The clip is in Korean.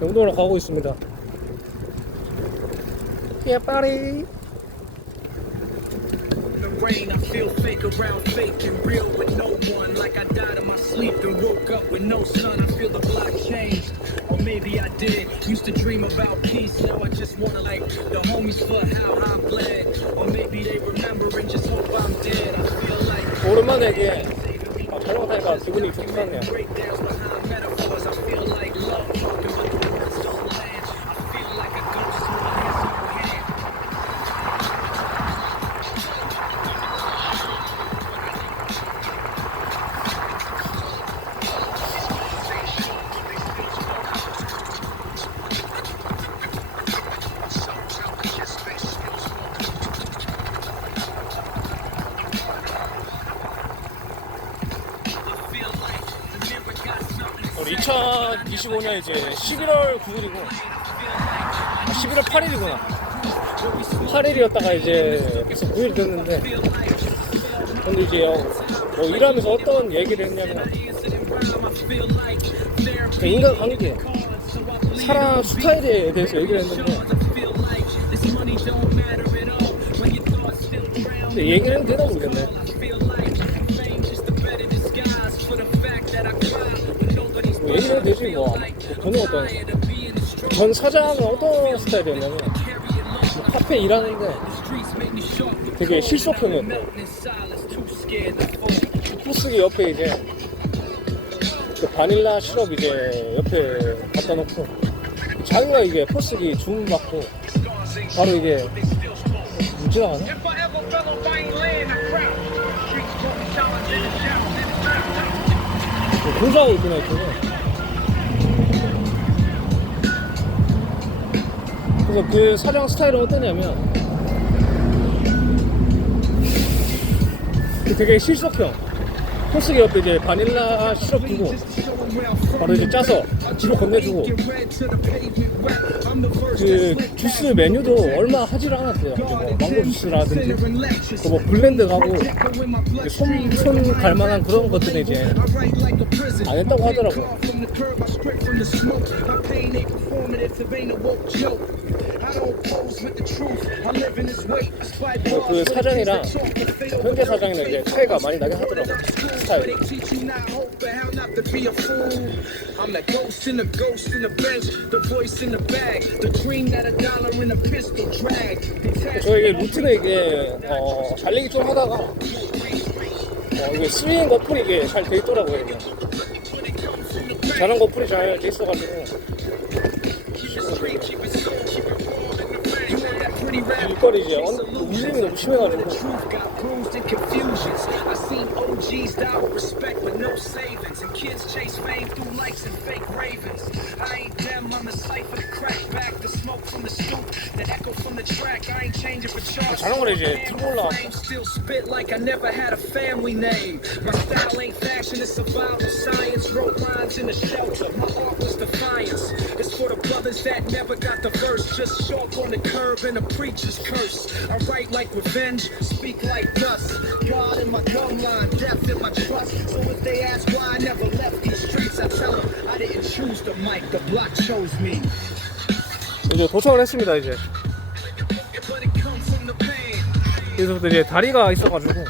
영도로 가고 있습니다. 예, 빠리. the rain, I feel fake around fake and real with no one. Like I died in my sleep and woke up with no sun. I feel the block changed. Or maybe I did. Used to dream about peace, now I just wanna like the homies for how I bled. Or maybe they remember and just hope I'm dead. I feel like 오랜만에 이게 아, 타니까 기분이 좋네요. 2025년 이제 11월 9일이고 11월 8일이구나. 8일이었다가 이제 계속 9일 됐는데 근데 이제 어, 뭐 일하면서 어떤 얘기를 했냐면 그 인간 관계 사람 스타일에 대해서 얘기를 했는데 근데 얘기를 해도 되나 모르겠네 뭐 저는 어떤 전 사장은 어떤 스타일이었냐면 뭐 카페 일하는데 되게 실속형이었고 포스기 옆에 이제 그 바닐라 시럽 이제 옆에 갖다 놓고 자기가 이게 포스기 주문 받고 바로 이게 물 지나가네? If I ever fell off, I ain't laying the crowd. Streets put me down in the shower, in the trap. 공사하고 있구나 이쪽에 그래서 그 사장 스타일은 어떠냐면 그 되게 실속형 포스기 옆에 이제 바닐라 시럽 두고 바로 이제 짜서 뒤로 건네주고 그 주스 메뉴도 얼마 하질 않았대요. 이제 뭐 망고 주스라든지 그뭐 블렌드 가고 손, 손 갈만한 그런 것들은 이제 안 했다고 하더라고 그 사장이랑 현재 사장이랑 이제 차이가 많이 나긴 하더라고 스타일이 I'm the ghost in the ghost in the bench, the voice in the bag, the dream that a dollar in a pistol drag. 저에게 루틴에 이게 어, 달리기 좀 하다가 어, 이게 스윙 거풀이 이게 잘 돼 있더라고요 이게. 자는 거풀이 잘 돼 있어가지고 일거리 이제 언- 울림이 너무 심해가지고 Truth got bruised and confusions. I seen OGs die with respect but no savings, and kids chase fame through likes and fake ravens. I ain't them, I'm the cipher, the crack back, the smoke from the stoop, the echo from the track. I ain't changing for charge. 자는 거를 이제 틀고 올라 Still spit like I never had a family name. My style ain't fashion, it's survival science. Wrote lines in the shelter. My art was defiance. It's for the brothers that never got the verse. Just chalk on the curb and a preacher's curse. I write like revenge, speak like dust. God in my gum line, death in my trust. So if they ask why I never left these streets, I tell them I didn't choose the mic, the block chose me. 이제 도착을 했습니다 이제 But it comes from the pain. 그래서부터 이제 다리가 있어가지고